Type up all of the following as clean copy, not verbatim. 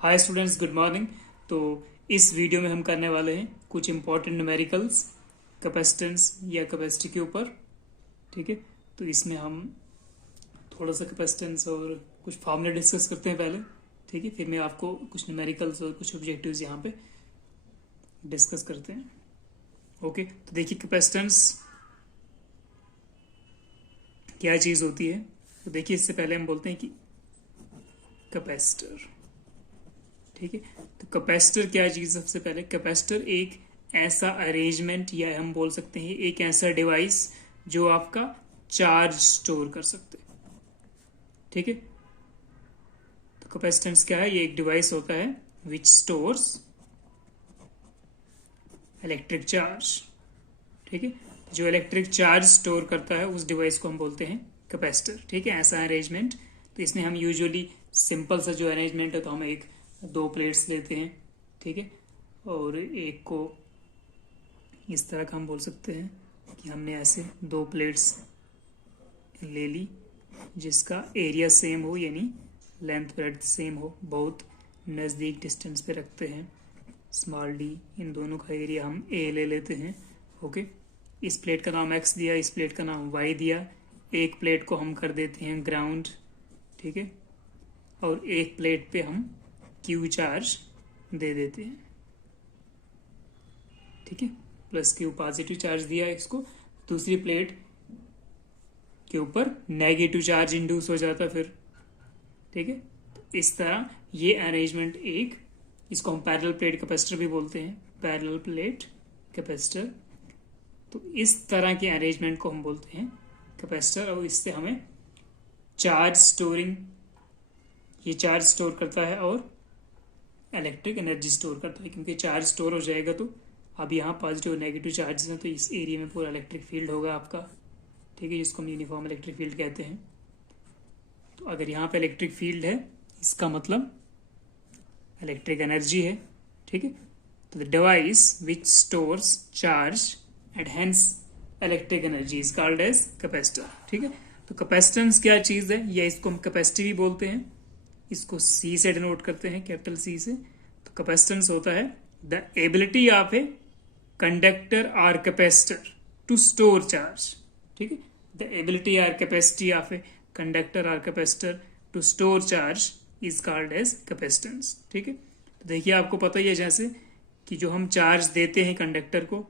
Hi students, good morning. तो इस video में हम करने वाले हैं कुछ इंपॉर्टेंट न्यूमेरिकल्स कैपेसिटेंस या कैपेसिटी के ऊपर। ठीक है, तो इसमें हम थोड़ा सा कैपेसिटेंस और कुछ फॉर्मूले डिस्कस करते हैं पहले। ठीक है, फिर मैं आपको कुछ न्यूमेरिकल्स और कुछ ऑब्जेक्टिव्स यहाँ पे डिस्कस करते हैं। ओके, तो देखिए कैपेसिटेंस क्या चीज़ होती है। तो देखिए, इससे पहले हम बोलते हैं कि कैपेसिटर। ठीक है, तो कैपेसिटर क्या चीज, सबसे पहले कैपेसिटर एक ऐसा अरेंजमेंट या हम बोल सकते हैं एक ऐसा डिवाइस जो आपका चार्ज स्टोर कर सकते हैं। ठीक है, तो कैपेसिटेंस क्या है, ये एक डिवाइस होता है विच स्टोर्स इलेक्ट्रिक चार्ज। ठीक है, जो इलेक्ट्रिक चार्ज स्टोर करता है उस डिवाइस को हम बोलते हैं कैपेसिटर। ठीक है, ऐसा अरेंजमेंट। तो इसमें हम यूजुअली सिंपल सा जो अरेंजमेंट है, तो हम एक दो प्लेट्स लेते हैं। ठीक है, और एक को इस तरह का हम बोल सकते हैं कि हमने ऐसे दो प्लेट्स ले ली जिसका एरिया सेम हो, यानी लेंथ ब्रेड्थ सेम हो, बहुत नज़दीक डिस्टेंस पे रखते हैं। स्मॉल डी, इन दोनों का एरिया हम ए ले लेते हैं। ओके, इस प्लेट का नाम एक्स दिया, इस प्लेट का नाम वाई दिया। एक प्लेट को हम कर देते हैं ग्राउंड। ठीक है, और एक प्लेट पे हम क्यू चार्ज दे देते हैं। ठीक है, प्लस क्यू पॉजिटिव चार्ज दिया इसको, दूसरी प्लेट के ऊपर नेगेटिव चार्ज इंड्यूस हो जाता फिर। ठीक है, तो इस तरह ये अरेंजमेंट एक, इसको हम पैरेलल प्लेट कैपेसिटर भी बोलते हैं, पैरेलल प्लेट कैपेसिटर। तो इस तरह के अरेंजमेंट को हम बोलते हैं कैपेसिटर, और इससे हमें चार्ज स्टोरिंग, ये चार्ज स्टोर करता है और इलेक्ट्रिक एनर्जी स्टोर करता है। क्योंकि चार्ज स्टोर हो जाएगा तो अब यहाँ पॉजिटिव और नेगेटिव चार्ज हैं, तो इस एरिया में पूरा इलेक्ट्रिक फील्ड होगा आपका। ठीक है, जिसको हम यूनिफॉर्म इलेक्ट्रिक फील्ड कहते हैं। तो अगर यहाँ पे इलेक्ट्रिक फील्ड है, इसका मतलब इलेक्ट्रिक एनर्जी है। ठीक है, तो the device which stores charge and hence electric energy is called as capacitor. ठीक है, तो कैपेसिटेंस क्या चीज है, या इसको हम कैपेसिटी भी बोलते हैं, इसको सी से डिनोट करते हैं, कैपिटल सी से। तो कैपेसिटेंस होता है the ability of a conductor और कैपेसिटर टू स्टोर चार्ज। ठीक है, द एबिलिटी और कैपेसिटी ऑफ ए कंडक्टर और capacitor to store charge is called as capacitance. ठीक है, तो देखिए आपको पता ही है जैसे कि जो हम चार्ज देते हैं कंडक्टर को,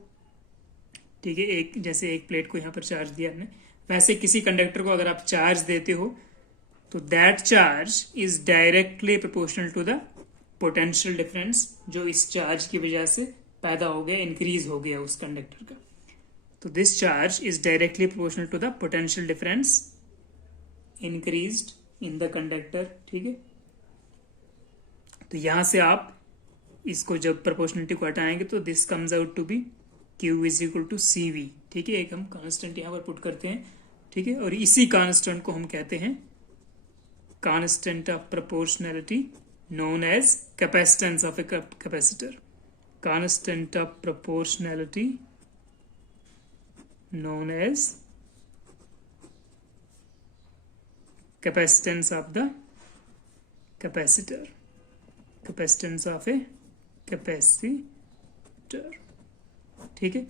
ठीक है, एक जैसे एक प्लेट को यहाँ पर चार्ज दिया हमने, वैसे किसी कंडक्टर को अगर आप चार्ज देते हो तो that charge is directly proportional to the potential difference जो इस चार्ज की वजह से पैदा हो गया, इंक्रीज हो गया उस कंडक्टर का। तो this charge is directly proportional to the potential difference increased in the conductor. ठीक है, तो यहां से आप इसको जब प्रोपोर्शनलिटी को हटाएंगे तो this comes out to be Q is equal to C V. ठीक है, एक हम कांस्टेंट यहां पर पुट करते हैं। ठीक है, और इसी कांस्टेंट को हम कहते हैं constant of proportionality known as capacitance of a capacitor. Constant of proportionality known as capacitance of the capacitor. Capacitance of a capacitor. ठीक है,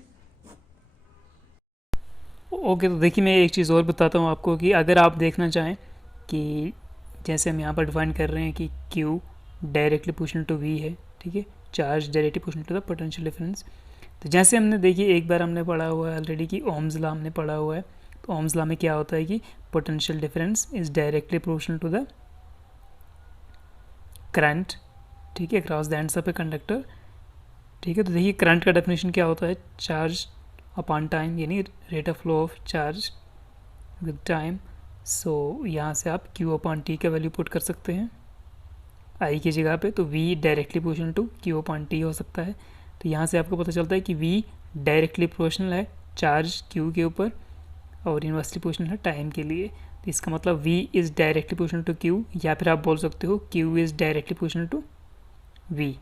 ओके। तो देखिए मैं एक चीज़ और बताता हूँ आपको कि अगर आप देखना चाहें कि जैसे हम यहाँ पर डिफाइन कर रहे हैं कि Q directly proportional to V है। ठीक है, charge directly proportional to the potential difference. तो जैसे हमने देखिए एक बार हमने पढ़ा हुआ है ऑलरेडी कि ओम्स लॉ हमने पढ़ा हुआ है। तो ओम्स लॉ में क्या होता है कि potential difference is directly proportional to the current. ठीक है, across the ends of a conductor. ठीक है, तो देखिए करंट का डेफिनेशन क्या होता है, चार्ज अपॉन टाइम, यानी rate of flow of charge with time. So यहाँ से आप Q अपॉन टी का वैल्यू पुट कर सकते हैं I की जगह पे, तो V directly proportional to Q upon T हो सकता है। तो यहाँ से आपको पता चलता है कि V डायरेक्टली प्रोपोर्शनल है चार्ज Q के ऊपर और इनवर्सली प्रोपोर्शनल है टाइम के लिए। तो इसका मतलब V is directly proportional to Q, या फिर आप बोल सकते हो Q is directly proportional to V।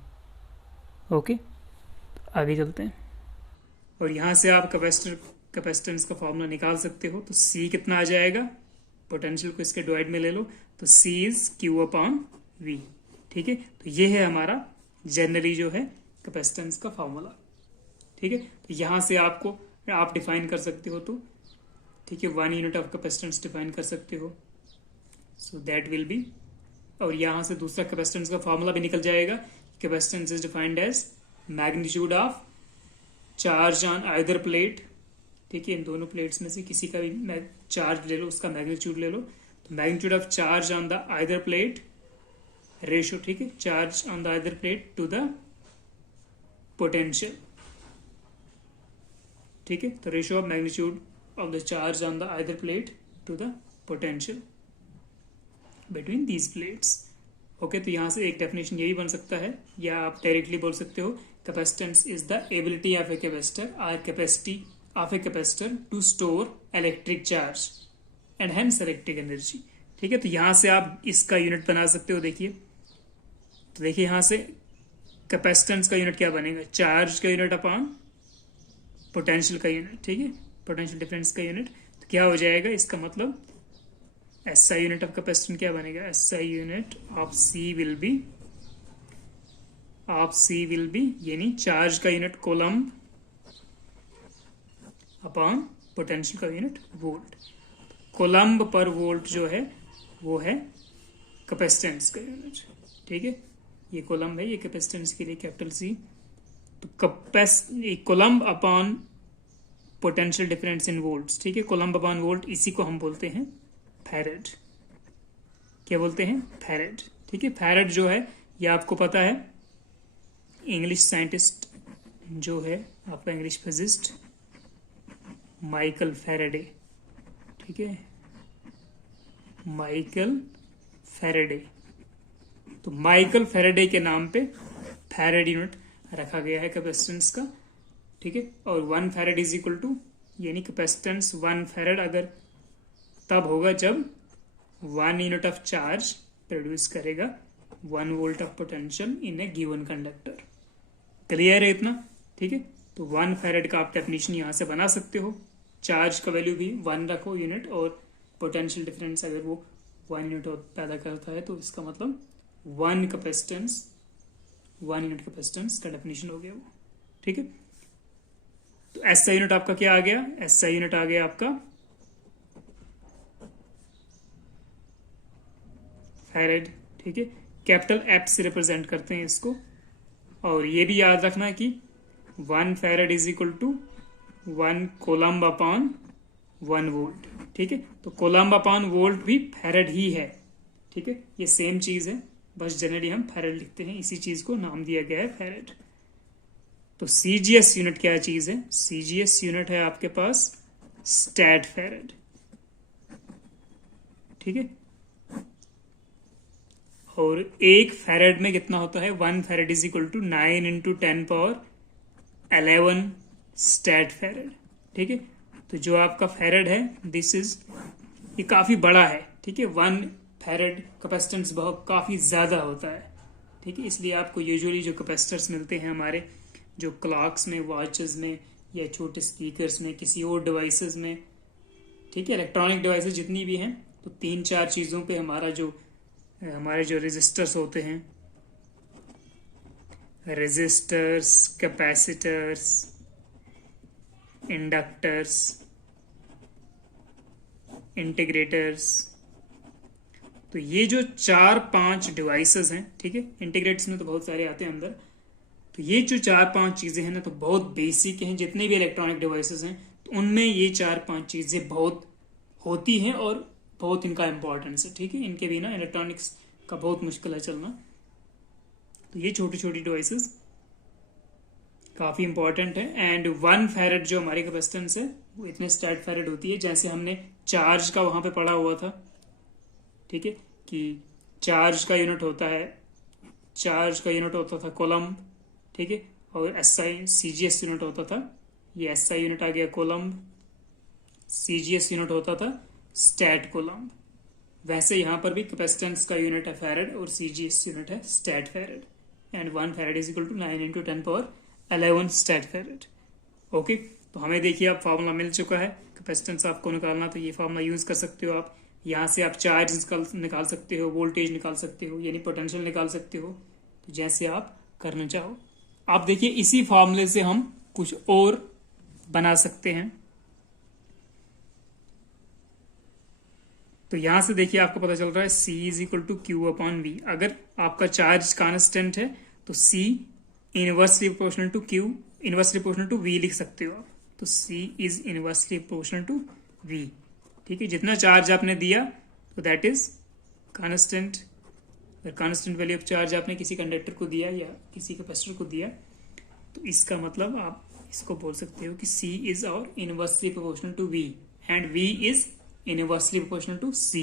Okay, आगे चलते हैं, और यहाँ से आप कैपेसिटेंस का फॉर्मूला निकाल सकते हो। तो C कितना आ जाएगा, पोटेंशियल को इसके डिवाइड में ले लो, तो C is Q upon V। ठीक है, तो ये है हमारा जनरली जो है कैपेसिटेंस का फॉर्मूला। ठीक है, तो यहाँ से आपको आप डिफाइन कर सकते हो, तो ठीक है 1 यूनिट ऑफ कैपेसिटेंस डिफाइन कर सकते हो। सो दैट विल बी, और यहाँ से दूसरा कैपेसिटेंस का फॉर्मूला भी निकल जाएगा। Capacitance is defined as magnitude of charge on either plate. ठीक है, इन दोनों प्लेट्स में से किसी का भी चार्ज ले लो, उसका मैग्नीट्यूड ले लो, तो magnitude of charge on the either plate ratio, ठीक है, charge on the either plate to the potential. ठीक है, तो ratio of magnitude of the charge on the either plate to the potential between these plates. Okay, तो यहां से एक definition यही बन सकता है, या आप डायरेक्टली बोल सकते हो capacitance is the ability of a capacitor और capacity of a capacitor to store electric charge and hence electric energy. ठीक है, तो यहां से आप इसका यूनिट बना सकते हो। देखिए, तो देखिए यहां से कैपेसिटेंस का यूनिट क्या बनेगा, चार्ज का यूनिट अपॉन पोटेंशियल का यूनिट। ठीक है, पोटेंशियल डिफरेंस का यूनिट, तो क्या हो जाएगा, इसका मतलब SI यूनिट ऑफ कैपेसिटेंस क्या बनेगा, SI unit of C will be यानी चार्ज का यूनिट कोलम्ब अपॉन पोटेंशियल का यूनिट वोल्ट। कोलम्ब पर वोल्ट जो है वो है कैपेसिटेंस का यूनिट। ठीक है, ये कोलम्ब है, ये कैपेसिटेंस के लिए कैपिटल C। तो coulomb upon potential difference in volts. ठीक है, कोलम्ब अपॉन वोल्ट, इसी को हम बोलते हैं फैरेड। क्या बोलते हैं, फैरेड। ठीक है, फैरेड जो है ये आपको पता है, इंग्लिश साइंटिस्ट जो है आपका इंग्लिश फिजिस्ट माइकल फैराडे। ठीक है, माइकल फैराडे, तो माइकल फैराडे के नाम पे फैरेड यूनिट रखा गया है कैपेसिटेंस का। ठीक है, और 1 फैरेड इज इक्वल टू, यानी कैपेसिटेंस 1 फैरेड अगर तब होगा जब 1 यूनिट ऑफ चार्ज प्रोड्यूस करेगा 1 volt of potential in A given conductor. Clear है इतना। ठीक है, तो 1 फैरेड का आप डेफिनेशन यहां से बना सकते हो। चार्ज का वैल्यू भी 1 रखो यूनिट, और पोटेंशियल डिफरेंस अगर वो 1 यूनिट पैदा करता है, तो इसका मतलब 1 यूनिट कैपेसिटेंस का डेफिनेशन हो गया वो। ठीक है, तो SI यूनिट आपका क्या आ गया, SI यूनिट आ गया आपका फैरेड। ठीक है, कैपिटल F से रिप्रेजेंट करते हैं इसको, और ये भी याद रखना कि 1 farad is equal to 1 coulomb upon 1 volt. ठीक है, तो कोलम्ब अपॉन वोल्ट भी फैरेड ही है। ठीक है, ये सेम चीज है, बस जनरली हम फैरेड लिखते हैं, इसी चीज को नाम दिया गया है फैरेड। तो CGS यूनिट क्या चीज है, CGS यूनिट है आपके पास स्टैट फैरेड। ठीक है, और 1 फैरेड में कितना होता है, 1 farad is equal to 9 into 10 power 11 stat farad. ठीक है, तो जो आपका फैरेड है दिस इज, ये काफी बड़ा है। ठीक है, 1 फैरेड कैपेसिटेंस बहुत काफी ज्यादा होता है। ठीक है, इसलिए आपको यूजुअली जो कैपेसिटर्स मिलते हैं हमारे जो क्लॉक्स में, वॉचेस में, या छोटे स्पीकर्स में, किसी और डिवाइसेस में, ठीक है, इलेक्ट्रॉनिक डिवाइसेस जितनी भी हैं, तो 3-4 चीजों पे हमारे जो रेजिस्टर्स होते हैं, रेजिस्टर्स, कैपेसिटर्स, इंडक्टर्स, इंटीग्रेटर्स, तो ये जो 4-5 डिवाइसेस हैं, ठीक है, इंटीग्रेटर्स में तो बहुत सारे आते हैं अंदर, तो ये जो 4-5 चीजें हैं ना, तो बहुत बेसिक हैं। जितने भी इलेक्ट्रॉनिक डिवाइसेस हैं, तो उनमें ये 4-5 चीजें बहुत होती हैं और बहुत इनका इंपॉर्टेंस है। ठीक है, इनके बिना इलेक्ट्रॉनिक्स का बहुत मुश्किल है चलना। तो ये छोटी छोटी डिवाइसेस काफी इंपॉर्टेंट है। एंड 1 फैरेड जो हमारी कैपेसिटेंस है वो इतने स्टैट फैरेड होती है, जैसे हमने चार्ज का वहां पे पढ़ा हुआ था। ठीक है, कि चार्ज का यूनिट होता था कोलम्ब। ठीक है, और CGS यूनिट होता था, ये SI यूनिट आ गया कोलम्ब, CGS यूनिट होता था स्टैट कोलम्ब। वैसे यहां पर भी कैपेसिटेंस का यूनिट है फैरेड और CGS यूनिट है stat farad. And 1 farad is equal to 9 into 10 power 11 stat farad. Okay, तो हमें देखिए अब फॉर्मूला मिल चुका है कैपेसिटेंस आपको निकालना, तो ये फॉर्मूला यूज कर सकते हो आप, यहाँ से आप चार्ज निकाल सकते हो, वोल्टेज निकाल सकते हो, यानी पोटेंशियल निकाल सकते हो, तो जैसे आप करना चाहो। आप देखिए इसी फॉर्मूले से हम कुछ और बना सकते हैं। तो यहां से देखिए आपको पता चल रहा है C is equal to Q upon V. अगर आपका चार्ज कांस्टेंट है तो C inversely proportional to Q, inversely proportional to V लिख सकते हो आप। तो C is inversely proportional to V. ठीक है, जितना चार्ज आपने दिया तो दैट इज कांस्टेंट। अगर कांस्टेंट वैल्यू ऑफ चार्ज आपने किसी कंडक्टर को दिया या किसी कैपेसिटर को दिया तो इसका मतलब आप इसको बोल सकते हो कि C इज और inversely proportional to V and V is inversely proportional to C।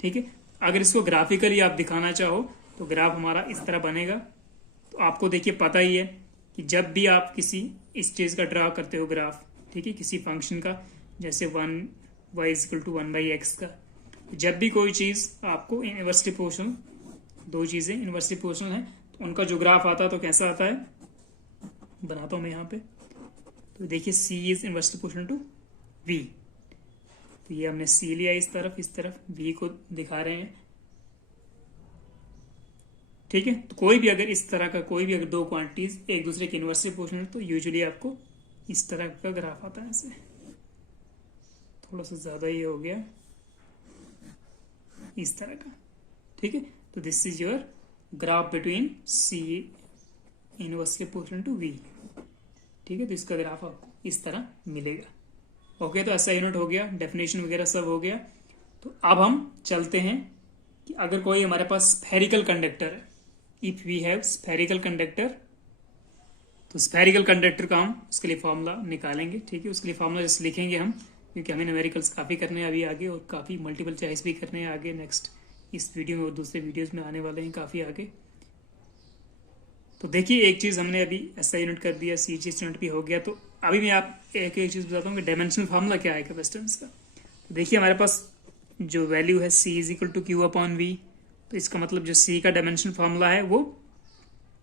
ठीक है, अगर इसको ग्राफिकली आप दिखाना चाहो तो ग्राफ हमारा इस तरह बनेगा। तो आपको देखिए पता ही है कि जब भी आप किसी स्टेज का ड्रा करते हो ग्राफ, ठीक है, किसी फंक्शन का, जैसे 1y is equal to 1/x का, जब भी कोई चीज आपको इनवर्सली प्रोपोर्शनल, दो चीजें इनवर्सली प्रोपोर्शनल है तो उनका जो ग्राफ आता है तो कैसा आता है, बनाता हूं मैं यहाँ पे। तो देखिए C is inversely proportional to V। तो ये हमने C लिया इस तरफ V को दिखा रहे हैं। ठीक है, तो कोई भी अगर इस तरह का, कोई भी अगर दो क्वांटिटीज एक दूसरे के इनवर्सली प्रोपोर्शनल तो यूजुअली आपको इस तरह का ग्राफ आता है। ऐसे थोड़ा सा ज्यादा ये हो गया, इस तरह का। ठीक है, तो this is your graph between C inversely proportional to V। ठीक है, तो इसका ग्राफ आपको इस तरह मिलेगा। ओके, तो ऐसा यूनिट हो गया, डेफिनेशन वगैरह सब हो गया। तो अब हम चलते हैं कि अगर कोई हमारे पास स्फेरिकल कंडक्टर है, if we have spherical conductor, तो स्फेरिकल कंडक्टर का हम उसके लिए फॉर्मूला निकालेंगे। ठीक है, उसके लिए फॉर्मूला जैसे लिखेंगे हम, क्योंकि हमें न्यूमेरिकल्स काफ़ी करने हैं अभी आगे, और काफ़ी मल्टीपल चॉइस भी करने हैं आगे नेक्स्ट इस वीडियो में और दूसरे वीडियोज़ में आने वाले हैं काफ़ी आगे। तो देखिए एक चीज़ हमने अभी ऐसा यूनिट कर दिया, CGS यूनिट भी हो गया। तो अभी मैं आप एक चीज़ बताता हूँ कि डायमेंशनल फार्मूला क्या है कैपेसिटेंस का। तो देखिए हमारे पास जो वैल्यू है C is equal to Q upon V, तो इसका मतलब जो C का डायमेंशनल फार्मूला है वो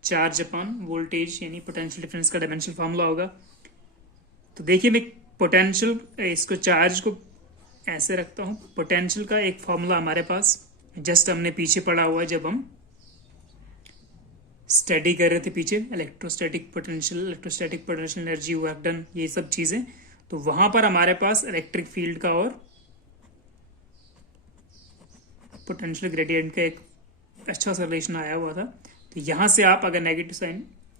चार्ज अपॉन वोल्टेज यानी पोटेंशियल डिफरेंस का डायमेंशनल फार्मूला होगा। तो देखिए मैं पोटेंशियल, इसको चार्ज को ऐसे रखता हूँ। पोटेंशियल का एक फार्मूला हमारे पास जस्ट हमने पीछे पढ़ा हुआ है, जब हम स्टडी कर रहे थे पीछे, electrostatic potential energy, work done, ये सब चीजें। तो वहां पर हमारे पास इलेक्ट्रिक फील्ड का और पोटेंशियल ग्रेडियंट का एक अच्छा सा रिलेशन आया हुआ था। तो यहां से आप अगर नेगेटिव साइन,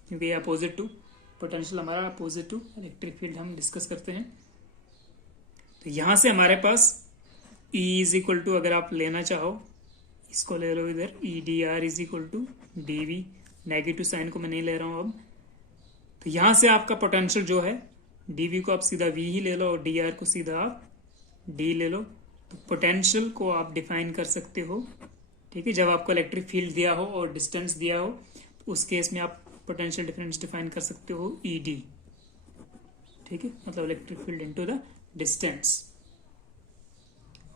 क्योंकि ये अपोजिट टू पोटेंशियल हमारा अपोजिट टू इलेक्ट्रिक फील्ड हम डिस्कस करते हैं, तो यहां से हमारे पास E इज इक्वल टू, अगर आप लेना चाहो इसको ले लो इधर, EdR is equal to dV। Negative sign को मैं नहीं ले रहा हूं अब। तो यहां से आपका पोटेंशियल जो है, dV को आप सीधा V ही ले लो और dR को सीधा आप D ले लो। तो पोटेंशियल को आप डिफाइन कर सकते हो, ठीक है, जब आपको इलेक्ट्रिक फील्ड दिया हो और डिस्टेंस दिया हो, तो उस केस में आप पोटेंशियल डिफरेंस डिफाइन कर सकते हो ED। ठीक है, मतलब electric field into the distance.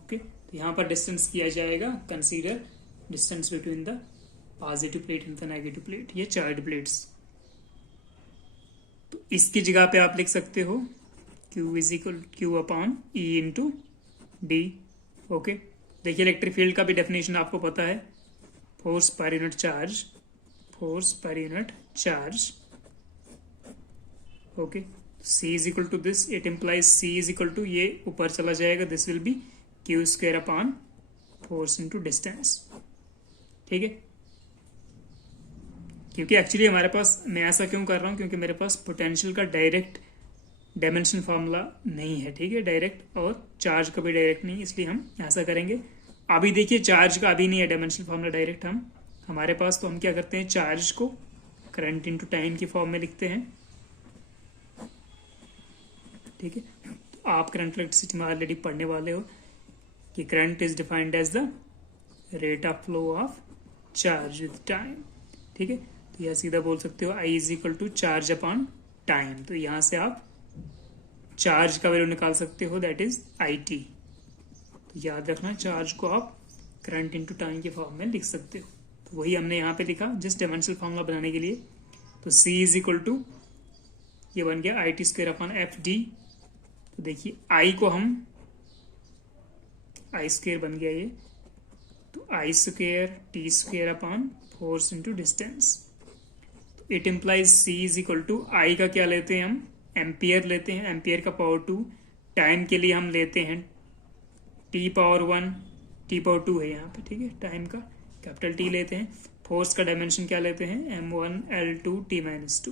Okay, तो यहां पर डिस्टेंस किया जाएगा, consider distance between the positive plate and the negative plate, ये चार्ज प्लेट्स। तो इसकी जगह पे आप लिख सकते हो Q is equal Q upon E into D. Okay, देखिए इलेक्ट्रिक फील्ड का भी डेफिनेशन आपको पता है, force per unit charge, force per unit charge. Okay, C is equal to this, it implies C is equal to, ये ऊपर चला जाएगा, this will be Q square upon force into distance. ठीक है, क्योंकि एक्चुअली हमारे पास, मैं ऐसा क्यों कर रहा हूं, क्योंकि मेरे पास पोटेंशियल का डायरेक्ट डायमेंशन फार्मूला नहीं है। ठीक है, डायरेक्ट, और चार्ज का भी डायरेक्ट नहीं, इसलिए हम ऐसा करेंगे। अभी देखिए चार्ज का अभी नहीं है डायमेंशन फार्मूला डायरेक्ट हम हमारे पास, तो हम क्या करते हैं, चार्ज को करंट इनटू टाइम की फॉर्म में लिखते हैं। ठीक है, तो आप करंट इलेक्ट्रिसिटी में ऑलरेडी पढ़ने वाले हो कि current is defined as the rate of flow of charge with time. ठीक है, तो यह सीधा बोल सकते हो I is equal to charge upon time. तो यहां से आप चार्ज का वैल्यू निकाल सकते हो, दैट इज IT। तो याद रखना, चार्ज को आप करंट इनटू टाइम के फॉर्म में लिख सकते हो। तो वही हमने यहाँ पे लिखा जस्ट डायमेंशनल फॉर्मूला बनाने के लिए। तो C इज इक्वल टू, ये बन गया IT स्क्वायर अपॉन FD। तो देखिए I को हम आई स्क्वेयर बन गया ये, तो I square T square upon force into distance. It implies C is equal to I का क्या लेते हैं हम, एम्पियर लेते हैं, एम्पियर का पावर 2, टाइम के लिए हम लेते हैं टी पावर 1, टी पावर 2 है यहाँ पे, ठीक है, टाइम का कैपिटल टी लेते हैं। फोर्स का डायमेंशन क्या लेते हैं, m1 l2 t minus 2,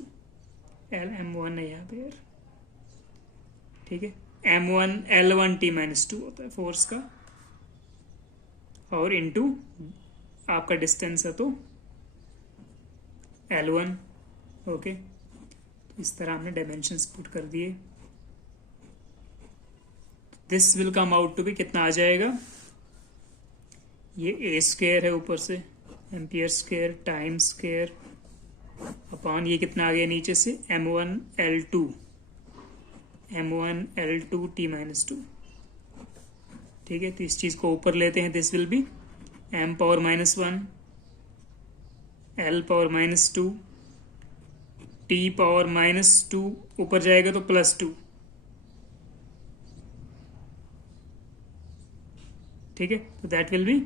L m1 है यहाँ पे यार, ठीक है, m1 l1 t माइनस 2 होता है फोर्स का, और इनटू आपका डिस्टेंस है तो L1, ओके। इस तरह हमने डायमेंशंस पुट कर दिए। This will come out to भी कितना आ जाएगा, ये ए स्क्वेयर है ऊपर से, ampere square time square upon ये कितना आ गया नीचे से, m1 l2 t माइनस 2, ठीक है। तो इस चीज को ऊपर लेते हैं, this will B m power minus 1 l power minus 2 t power minus 2, ऊपर जाएगा तो प्लस 2, ठीक है। तो दैट विल बी,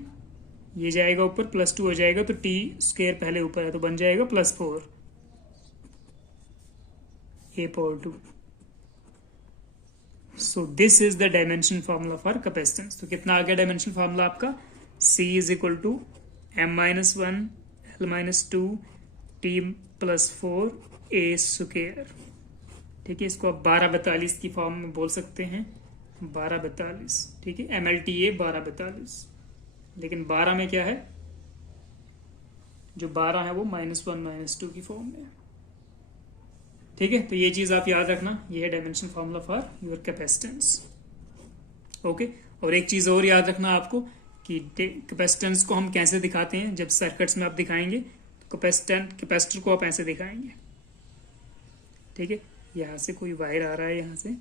ये जाएगा ऊपर प्लस 2 हो जाएगा, तो टी स्क्वेयर पहले ऊपर है तो बन जाएगा plus 4 a power 2। So this is the dimension formula for capacitance. तो कितना आ गया डायमेंशन फॉर्मूला आपका, c is equal to m minus 1 l minus 2 t plus 4 a square, ठीक है। इसको आप 1242 की फॉर्म में बोल सकते हैं, 1242, ठीक है, MLTA 1242, लेकिन 12 में क्या है, जो 12 है वो -1 -2 की फॉर्म में, ठीक है। तो ये चीज आप याद रखना, ये है dimension formula for your capacitance, okay. और एक चीज और याद रखना आपको कि कैपेसिटेंस को हम कैसे दिखाते हैं, जब सर्किट्स में आप दिखाएंगे तो कैपेसिटर को आप ऐसे दिखाएंगे, ठीक है। यहां से कोई वायर आ रहा है यहां से,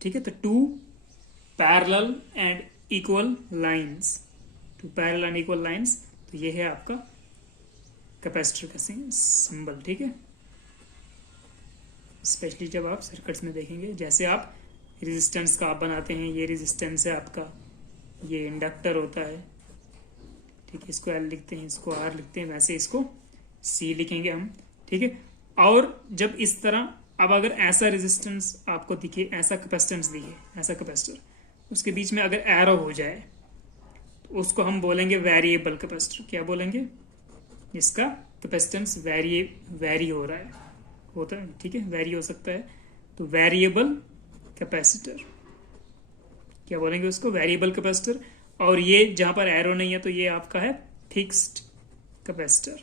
ठीक है, तो two parallel and equal lines, two parallel and equal lines, तो ये है आपका कैपेसिटर का सिंबल, ठीक है। स्पेशली जब आप सर्किट्स में देखेंगे, जैसे आप रेजिस्टेंस का आप बनाते हैं, ये रेजिस्टेंस है आपका, ये इंडक्टर होता है, ठीक है, इसको L लिखते हैं, इसको R लिखते हैं, वैसे इसको C लिखेंगे हम, ठीक है। और जब इस तरह, अब अगर ऐसा रेजिस्टेंस आपको दिखे, ऐसा कैपेसिटेंस दिखे, ऐसा कैपेसिटर, उसके बीच में अगर एरो हो जाए तो उसको हम बोलेंगे वेरिएबल कैपेसिटर। क्या बोलेंगे, इसका कैपेसिटेंस वेरी हो रहा है, होता है, ठीक है, वेरी हो सकता है, तो वेरिएबल कैपेसिटर, क्या बोलेंगे उसको, वेरिएबल कैपेसिटर। और ये जहां पर एरो नहीं है तो ये आपका है फिक्स्ड कैपेसिटर,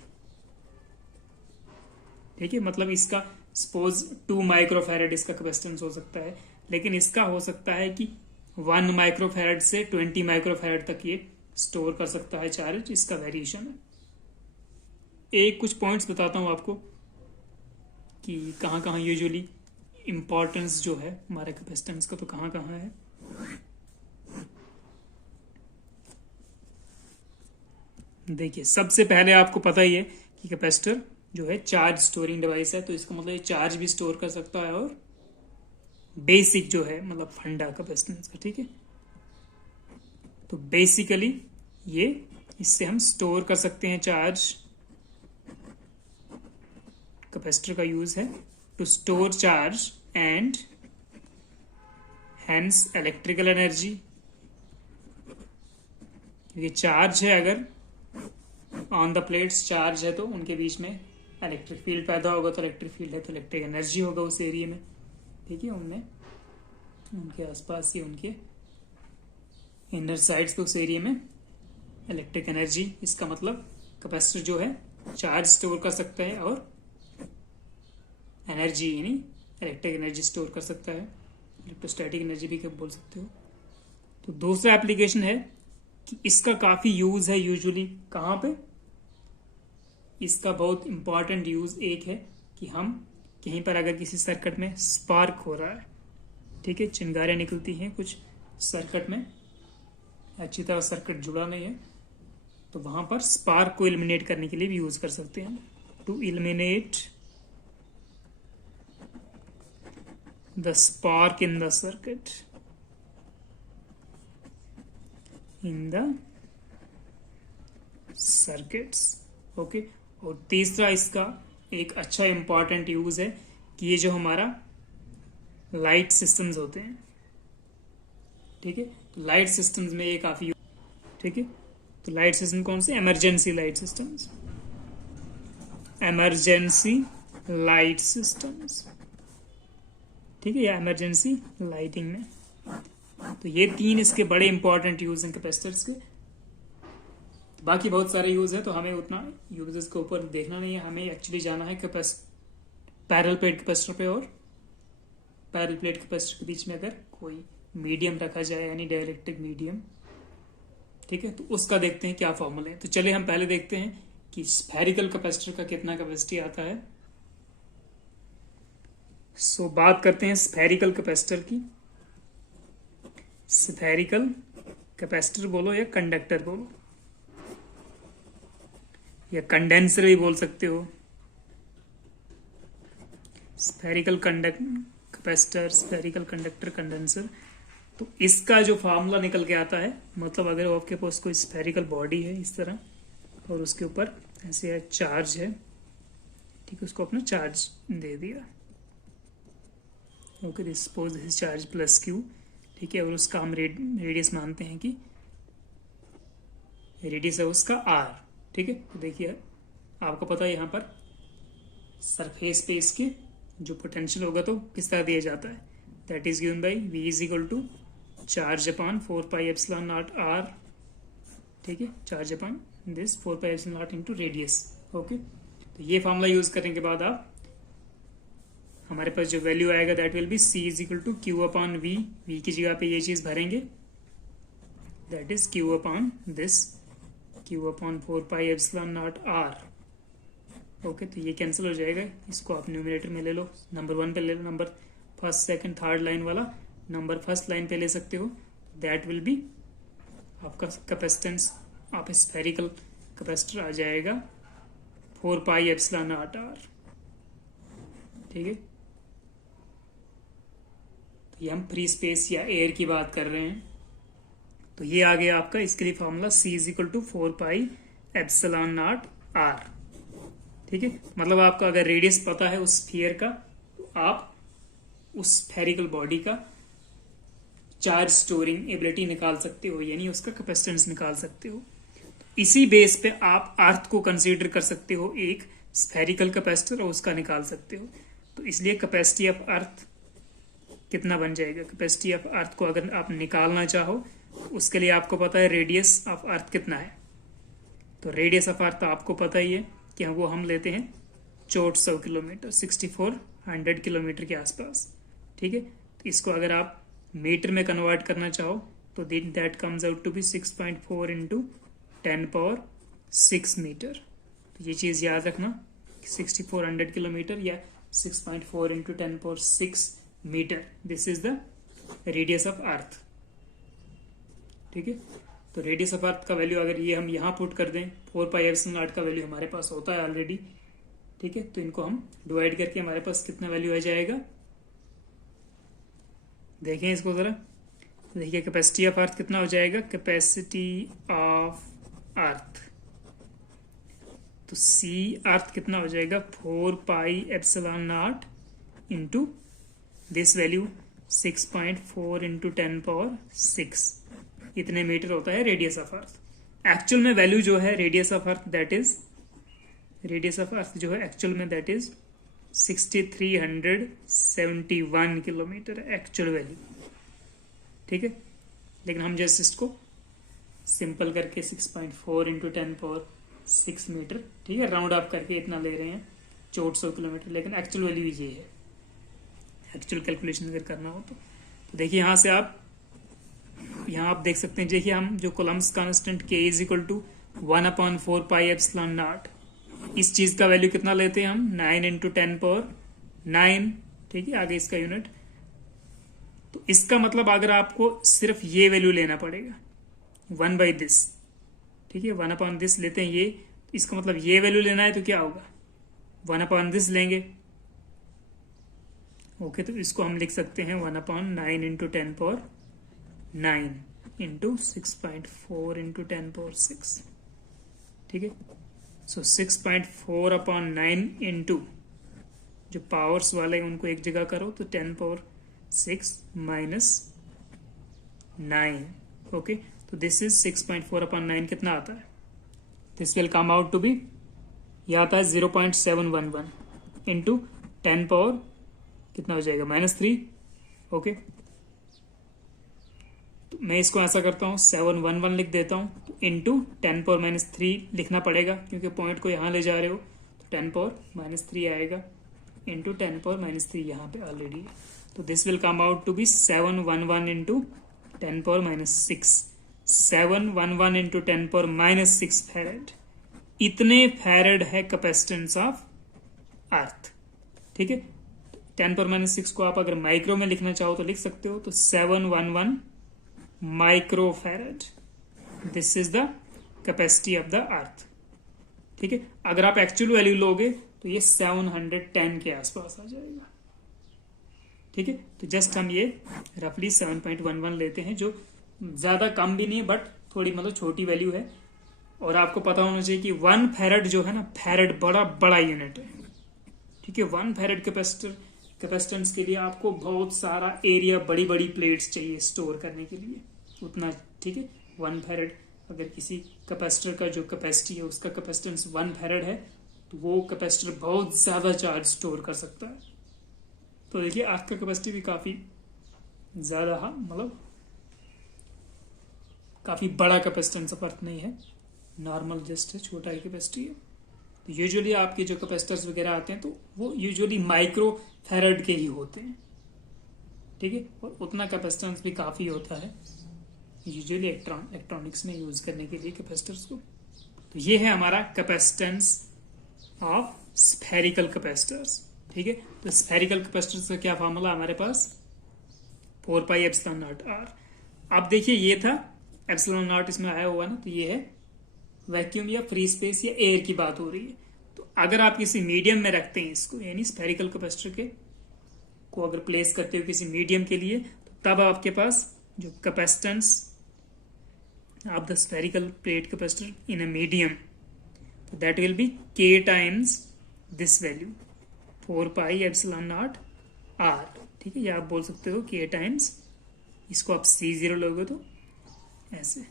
ठीक है। मतलब इसका सपोज 2 माइक्रोफैरेड इसका कैपेसिटेंस हो सकता है, लेकिन इसका हो सकता है कि 1 माइक्रोफैरेड से 20 माइक्रोफैरेड तक ये स्टोर कर सकता है चार्ज, इसका वेरिएशन है। एक कुछ पॉइंट्स बताता हूं आपको कि कहाँ कहाँ यूजुअली इंपॉर्टेंस जो है हमारे कैपेसिटेंस का, तो कहाँ कहाँ है। देखिए, सबसे पहले आपको पता ही है कि कैपेसिटर जो है चार्ज स्टोरिंग डिवाइस है, तो इसका मतलब ये चार्ज भी स्टोर कर सकता है, और बेसिक जो है मतलब फंडा कैपेसिटेंस का, ठीक है। तो बेसिकली ये, इससे हम स्टोर कर सकते हैं चार्ज, कैपेसिटर का यूज है to store charge and hence electrical energy. ये चार्ज है, अगर ऑन द प्लेट्स चार्ज है तो उनके बीच में इलेक्ट्रिक फील्ड पैदा होगा, तो इलेक्ट्रिक फील्ड है तो इलेक्ट्रिक एनर्जी होगा उस एरिया में, ठीक है, उनमें, उनके आसपास या उनके इनर साइड्स पे उस एरिया में इलेक्ट्रिक एनर्जी। इसका मतलब कैपेसिटर जो है चार्ज स्टोर कर सकता है और एनर्जी यानी इलेक्ट्रिक एनर्जी स्टोर कर सकता है, इलेक्ट्रोस्टैटिक एनर्जी भी बोल सकते हो। तो दूसरा एप्लीकेशन है कि इसका काफी यूज है यूजुअली कहाँ पे, इसका बहुत इंपॉर्टेंट यूज एक है कि हम कहीं पर अगर किसी सर्किट में स्पार्क हो रहा है, ठीक है, चिंगारियां निकलती हैं कुछ सर्किट में, अच्छी तरह सर्किट जुड़ा नहीं है, तो वहां पर स्पार्क को इलिमिनेट करने के लिए भी यूज कर सकते हैं, to eliminate the spark in the circuit. In the circuits. Okay, और तीसरा इसका एक अच्छा इंपॉर्टेंट यूज है कि ये जो हमारा लाइट सिस्टम्स होते हैं, ठीक है, तो लाइट सिस्टम्स में ये काफी, ठीक है, तो लाइट सिस्टम कौन से? Emergency light systems, emergency light systems, ठीक है, या इमरजेंसी लाइटिंग में। तो ये तीन इसके बड़े इंपॉर्टेंट यूज हैं कैपेसिटर्स के। बाकी बहुत सारे यूज है, तो हमें उतना यूजेस के ऊपर देखना नहीं है, हमें एक्चुअली जाना है पैरेलल प्लेट कैपेसिटर पे। और पैरेलल प्लेट कैपेसिटर के बीच में अगर कोई मीडियम रखा जाए, यानी डाइलेक्ट्रिक मीडियम, ठीक है, तो उसका देखते हैं क्या फॉर्मूला है। तो चलिए हम पहले देखते हैं कि स्फेरिकल कैपेसिटर का कितना कैपेसिटी आता है। सो बात करते हैं स्फेरिकल कैपेसिटर की। स्फेरिकल कैपेसिटर बोलो या कंडक्टर बोलो या कंडेंसर भी बोल सकते हो। Spherical capacitor, spherical conductor, condenser. तो इसका जो फार्मूला निकल के आता है, मतलब अगर आपके पास कोई स्फेरिकल बॉडी है इस तरह और उसके ऊपर ऐसे चार्ज है, ठीक है, उसको अपना चार्ज दे दिया, okay, this suppose this charge plus Q, ठीक है, और उसका हम रेडियस मानते हैं कि रेडियस है उसका आर, ठीक है। तो देखिए आपको पता है यहाँ पर सरफेस पे इसके जो पोटेंशियल होगा तो किस तरह दिया जाता है, that is given by v is equal to charge upon 4 pi epsilon not R, ठीक है, charge upon this 4 pi epsilon not into radius. Okay, तो ये फॉर्मूला यूज करने के बाद आप हमारे पास जो वैल्यू आएगा that will be c is equal to Q upon v, v की जगह पे ये चीज भरेंगे, that is Q upon this, Q upon 4 pi epsilon not R. Okay, तो ये कैंसिल हो जाएगा, इसको आप न्यूमरेटर में ले लो, नंबर 1 पे ले लो, number first second third line वाला नंबर फर्स्ट लाइन पे ले सकते हो, दैट विल बी आपका कैपेसिटेंस, आप स्फेरिकल कैपेसिटर आ जाएगा 4 पाई एप्सिलॉन नॉट आर, ठीक है। तो ये हम फ्री स्पेस या एयर की बात कर रहे हैं, तो ये आ गया आपका इसके लिए formula c is equal to 4 pi epsilon not R, ठीक है। मतलब आपका अगर रेडियस पता है उस स्फीयर का, तो आप उस स्फेरिकल बॉडी का चार्ज स्टोरिंग एबिलिटी निकाल सकते हो, यानी उसका कैपेसिटेंस निकाल सकते हो। इसी बेस पे आप अर्थ को कंसीडर कर सकते हो एक स्फेरिकल कैपेसिटर और उसका निकाल सकते हो। तो इसलिए कैपेसिटी ऑफ अर्थ कितना बन जाएगा, कैपेसिटी ऑफ अर्थ को अगर आप निकालना चाहो उसके लिए आपको पता है रेडियस ऑफ अर्थ कितना है। तो रेडियस ऑफ अर्थ आपको पता ही है कि वो हम लेते हैं 400 किलोमीटर, 6400 किलोमीटर के आसपास, ठीक है। तो इसको अगर आप मीटर में कन्वर्ट करना चाहो तो that comes out to be 6.4 into 10 power 6 metre. तो ये चीज़ याद रखना, 6400 किलोमीटर या 6.4 into 10 power 6 metre, this is the radius of earth, ठीक है। तो रेडियस ऑफ अर्थ का वैल्यू अगर ये हम यहाँ पुट कर दें, 4 पाई एप्सिलॉन नॉट का वैल्यू हमारे पास होता है ऑलरेडी, ठीक है। तो इनको हम डिवाइड करके हमारे पास कितना वैल्यू आ जाएगा, देखें इसको जरा, देखिए कैपेसिटी ऑफ अर्थ कितना हो जाएगा, कैपेसिटी ऑफ अर्थ, तो सी अर्थ कितना हो जाएगा 4 pi epsilon not into this value 6.4 into 10 power 6, इतने मीटर होता है रेडियस ऑफ अर्थ। एक्चुअल में वैल्यू जो है radius of earth that is, radius of अर्थ जो है एक्चुअल में that is 6371 kilometre actual value, ठीक है। लेकिन हम जस्ट इसको सिंपल करके 6.4 इंटू 10 पावर 6 मीटर, ठीक है, राउंड अप करके इतना ले रहे हैं 400 किलोमीटर, लेकिन एक्चुअल वैल्यू ये है। एक्चुअल कैलकुलेशन अगर करना हो तो देखिए यहाँ से आप देख सकते हैं, देखिए हम जो Coulomb's constant k is equal to 1/4 pi epsilon not, इस चीज का वैल्यू कितना लेते हैं हम 9 इंटू 10 पावर 9, ठीक है, आगे इसका यूनिट। तो इसका मतलब अगर आपको सिर्फ ये वैल्यू लेना पड़ेगा 1 बाई दिस, ठीक है, 1/this लेते हैं ये, इसका मतलब ये वैल्यू लेना है तो क्या होगा 1/this लेंगे, ओके। तो इसको हम लिख सकते हैं 1/9 इंटू 10 पावर 9, इंटू 6.4 इंटू 10⁻6, ठीक है। सो 6.4 अपॉन 9 इंटू जो पावर्स वाले हैं उनको एक जगह करो तो 10⁻6 माइनस 9, ओके। तो दिस इज 6.4 अपॉन 9 कितना आता है, this will come out to be, यह आता है 0.711 इंटू 10 पावर कितना हो जाएगा -3, ओके। तो मैं इसको ऐसा करता हूँ 711 लिख देता हूँ, तो इंटू 10 पावर -3 लिखना पड़ेगा क्योंकि पॉइंट को यहाँ ले जा रहे हो, तो 10 पावर -3 आएगा इंटू 10 पावर -3 यहाँ पे ऑलरेडी है। तो this will come out to be 711 into 10 power -6, 711 into 10 power -6 farad. इतने फैरेड है कैपेसिटेंस ऑफ अर्थ, ठीक है। 10 पावर -6 को आप अगर माइक्रो में लिखना चाहो तो लिख सकते हो, तो 711 micro farad, this is the capacity of the earth, ठीक है। अगर आप एक्चुअल वैल्यू लोगे तो ये 710 के आसपास आ जाएगा, ठीक है। तो जस्ट हम ये रफली 7.11 लेते हैं, जो ज्यादा कम भी नहीं है बट थोड़ी मतलब छोटी वैल्यू है। और आपको पता होना चाहिए कि 1 फैरेड जो है ना, फैरेड बड़ा बड़ा यूनिट है, ठीक है। 1 फैरेड कैपेसिटेंस के लिए आपको बहुत सारा एरिया, बड़ी बड़ी प्लेट्स चाहिए स्टोर करने के लिए, उतना, ठीक है। 1 फैरेड, अगर किसी कैपेसिटर का जो कैपेसिटी है उसका कैपेसिटेंस 1 फैरेड है तो वो कैपेसिटर बहुत ज्यादा चार्ज स्टोर कर सकता है। तो देखिए अर्थ का कैपेसिटी भी काफी ज्यादा, हाँ मतलब काफी बड़ा कैपेसिटेंस ऑफ अर्थ नहीं है, नॉर्मल जस्ट है, छोटा ही कैपेसिटी है। तो यूजुअली आपके जो कैपेसिटर्स वगैरह आते हैं तो वो यूजुअली माइक्रो फैरेड के ही होते हैं, ठीक है। और उतना कैपेसिटेंस भी काफी होता है यूजुअली इलेक्ट्रॉनिक्स में यूज करने के लिए कैपेसिटर्स को। तो ये है हमारा कैपेसिटेंस ऑफ स्फेरिकल कैपेसिटर्स, ठीक है। तो स्फेरिकल कैपेसिटर्स का क्या फॉर्मूला हमारे पास, 4πε0r। अब देखिए ये था ε0 इसमें आया हुआ ना, तो ये है वैक्यूम या फ्री स्पेस या एयर की बात हो रही है। तो अगर आप किसी मीडियम में रखते हैं इसको, यानी स्फेरिकल कैपेसिटर के को अगर प्लेस करते हो किसी मीडियम के लिए, तो तब आपके पास जो capacitance of the spherical plate capacitor in a medium, तो that will be k times this value 4πε0r, ठीक है। या आप बोल सकते हो k टाइम्स, इसको आप C0 लोगे तो ऐसे,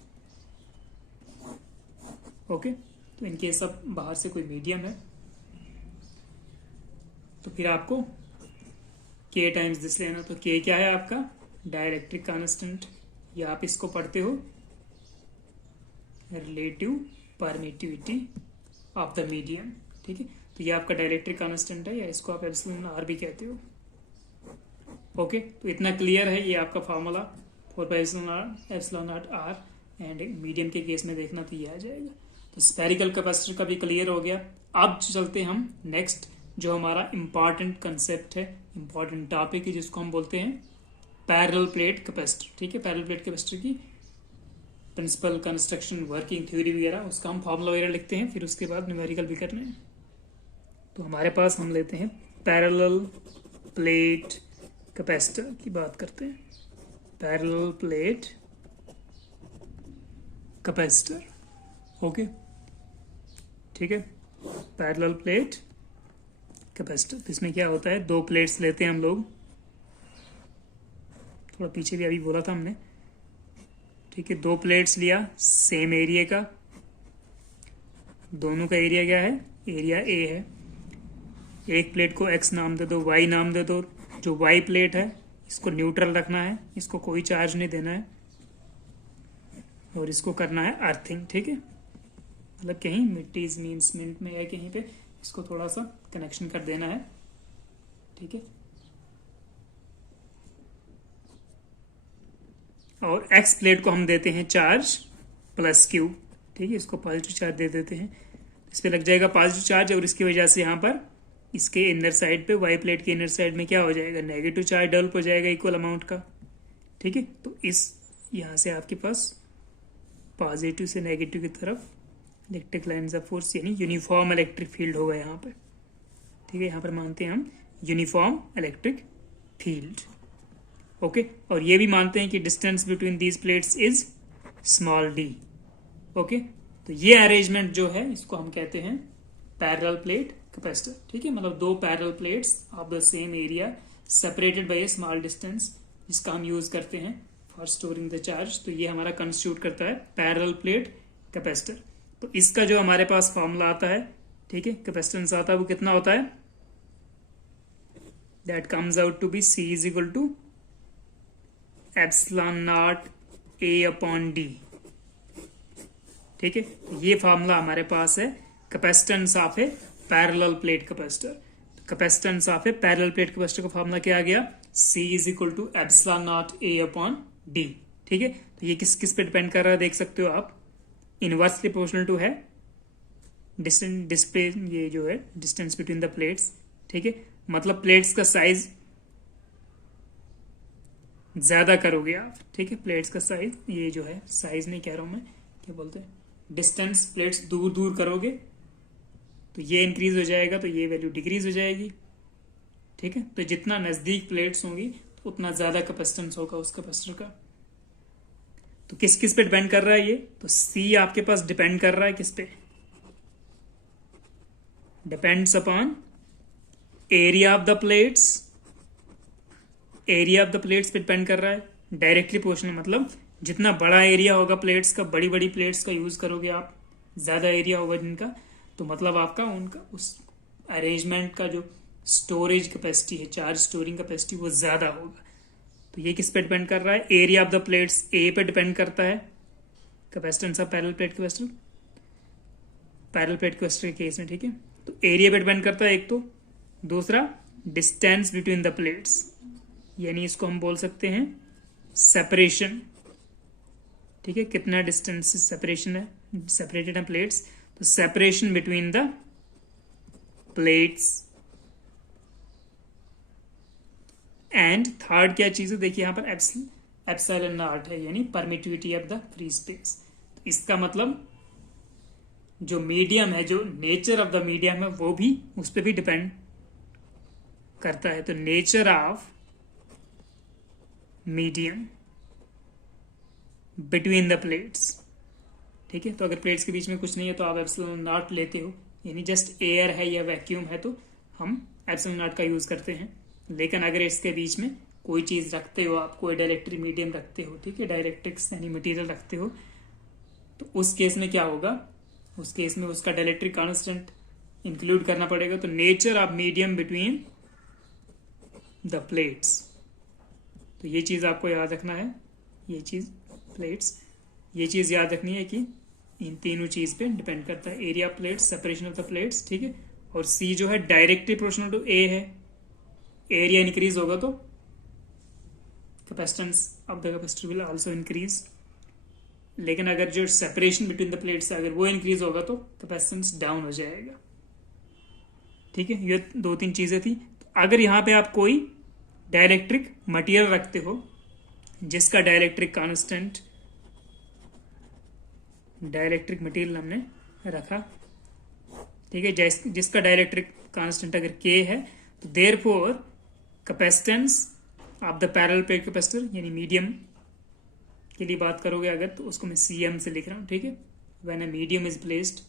ओके। तो इनके सब बाहर से कोई मीडियम है तो फिर आपको k टाइम्स दिस लेना। तो k क्या है आपका, डाइलेक्ट्रिक कांस्टेंट, या आप इसको पढ़ते हो relative permittivity of the medium, ठीक है। तो ये आपका डाइलेक्ट्रिक कांस्टेंट है, या इसको आप εr भी कहते हो, ओके। तो इतना क्लियर है, ये आपका फॉर्मूला 4πε0r, एंड मीडियम के केस में देखना तो ये आ जाएगा। तो स्फेरिकल कैपेसिटर का भी क्लियर हो गया। अब चलते हम नेक्स्ट, जो हमारा इंपॉर्टेंट कंसेप्ट है, इंपॉर्टेंट टॉपिक है, जिसको हम बोलते हैं पैरेलल प्लेट कैपेसिटर, ठीक है। पैरेलल प्लेट कैपेसिटर की प्रिंसिपल, कंस्ट्रक्शन, वर्किंग थ्योरी वगैरह, उसका हम फॉर्मूला वगैरह लिखते हैं, फिर उसके बाद न्यूमेरिकल भी करने हैं। तो हमारे पास हम लेते हैं पैरेलल प्लेट कैपेसिटर की बात करते हैं, पैरेलल प्लेट कैपेसिटर, ओके, ठीक है। पैरेलल प्लेट कैपेसिटर, इसमें क्या होता है, 2 प्लेट्स लेते हैं हम लोग, थोड़ा पीछे भी अभी बोला था हमने, ठीक है। 2 प्लेट्स लिया सेम एरिया का, दोनों का एरिया क्या है, एरिया ए है। एक प्लेट को x नाम दे दो, y नाम दे दो। जो y प्लेट है इसको न्यूट्रल रखना है, इसको कोई चार्ज नहीं देना है, और इसको करना है अर्थिंग, ठीक है। मतलब कहीं मिट्टी ज़मीन सीमेंट में या कहीं पे इसको थोड़ा सा कनेक्शन कर देना है, ठीक है। और x प्लेट को हम देते हैं चार्ज +q, ठीक है। इसको पॉजिटिव चार्ज दे देते हैं, इस पे लग जाएगा पॉजिटिव चार्ज, और इसकी वजह से यहाँ पर इसके इनर साइड पे, y प्लेट के इनर साइड में क्या हो जाएगा, नेगेटिव चार्ज डेवलप हो जाएगा इक्वल अमाउंट का, ठीक है। तो इस यहाँ से आपके पास पॉजिटिव से नेगेटिव की तरफ इलेक्ट्रिक लाइन्स ऑफ फोर्स, यानी यूनिफॉर्म इलेक्ट्रिक फील्ड होगा यहाँ पे, ठीक है। यहाँ पर मानते हैं हम यूनिफॉर्म इलेक्ट्रिक फील्ड, ओके, और ये भी मानते हैं कि distance between these plates is small D. Okay, तो ये अरेंजमेंट जो है इसको हम कहते हैं पैरेलल प्लेट कैपेसिटर। ठीक है, मतलब दो parallel plates of the same area separated by A small distance, जिसका हम यूज करते हैं फॉर स्टोरिंग द चार्ज। तो ये हमारा कंस्टिट्यूट करता है पैरेलल प्लेट कैपेसिटर। तो इसका जो हमारे पास फॉर्मूला आता है, ठीक है, कैपेसिटेंस आता है, वो कितना होता है, that comes out to be C is equal to epsilon not A upon D। ठीक है, ये फॉर्मूला हमारे पास है capacitance of a parallel plate capacitor. Capacitance of a parallel plate capacitor का फॉर्मूला क्या आ गया, C is equal to epsilon not A upon D। ठीक है, तो ये किस किस पे डिपेंड कर रहा है देख सकते हो आप, इनवर्सली प्रोपोर्शनल टू है डिस्टेंस डिस्प्ले, ये जो है डिस्टेंस बिटवीन द प्लेट्स। ठीक है, मतलब प्लेट्स का साइज ज्यादा करोगे आप, ठीक है, प्लेट्स का साइज, ये जो है साइज नहीं कह रहा हूं मैं, क्या बोलते हैं, डिस्टेंस प्लेट्स दूर दूर करोगे तो ये इंक्रीज हो जाएगा, तो ये वैल्यू डिक्रीज हो जाएगी। ठीक है, तो जितना नजदीक प्लेट्स होंगी तो उतना ज्यादा कैपेसिटेंस होगा उस कैपेसिटर का। तो किस किस पे डिपेंड कर रहा है ये, तो C आपके पास डिपेंड कर रहा है किस पे, depends upon area of the plates. Area of the plates पे डिपेंड कर रहा है, डायरेक्टली प्रोपोर्शनल, मतलब जितना बड़ा एरिया होगा प्लेट्स का, बड़ी बड़ी प्लेट्स का यूज करोगे आप, ज्यादा एरिया होगा जिनका, तो मतलब आपका उनका उस अरेंजमेंट का जो स्टोरेज कैपेसिटी है, चार्ज स्टोरिंग कैपेसिटी, वो ज्यादा होगा। तो ये किस पे डिपेंड कर रहा है, एरिया ऑफ द प्लेट्स ए पे डिपेंड करता है, capacitance of parallel plate capacitor, parallel plate capacitor के केस में। ठीक है, तो एरिया पे डिपेंड करता है एक तो, दूसरा डिस्टेंस बिटवीन द प्लेट्स, यानी इसको हम बोल सकते हैं सेपरेशन। ठीक है, कितना डिस्टेंस सेपरेशन है, सेपरेटेड है प्लेट्स, तो separation between the plates. And third क्या चीज है, देखिए यहां पर एप्सिलॉन नॉट है, यानी permittivity of the free space. इसका मतलब जो मीडियम है, जो नेचर ऑफ द मीडियम है, वो भी उस पर भी डिपेंड करता है। तो nature of medium between the plates. ठीक है, तो अगर प्लेट्स के बीच में कुछ नहीं है तो आप एप्सिलॉन नॉट लेते हो, यानी जस्ट एयर है या वैक्यूम है तो हम एप्सिलॉन नॉट का यूज करते हैं। लेकिन अगर इसके बीच में कोई चीज रखते हो आप, कोई डाइलेक्ट्रिक मीडियम रखते हो, ठीक है, डाइलेक्ट्रिक्स यानी मटेरियल रखते हो, तो उस केस में क्या होगा, उस केस में उसका डाइलेक्ट्रिक कांस्टेंट इंक्लूड करना पड़ेगा। तो nature of medium between the plates, तो ये चीज आपको याद रखना है, ये चीज प्लेट्स, ये चीज याद रखनी है कि इन तीनों चीज पे डिपेंड करता है, area of plates, separation of the plates. ठीक है, और C जो है डायरेक्टली प्रोपोर्शनल टू A है, एरिया इंक्रीज होगा तो capacitance of the capacitor will also increase. लेकिन अगर जो सेपरेशन बिटवीन द प्लेट्स है अगर वो इंक्रीज होगा तो कैपेसिटेंस डाउन हो जाएगा। ठीक है, ये दो तीन चीजें थी। अगर यहाँ पे आप कोई डाइलेक्ट्रिक मटेरियल रखते हो जिसका डाइलेक्ट्रिक कांस्टेंट, डाइलेक्ट्रिक मटेरियल हमने रखा, ठीक है, जिसका डाइलेक्ट्रिक कांस्टेंट अगर K है, तो therefore capacitance of the parallel plate capacitor, यानी मीडियम के लिए बात करोगे अगर, तो उसको मैं CM से लिख रहा हूँ। ठीक है, when a medium is placed,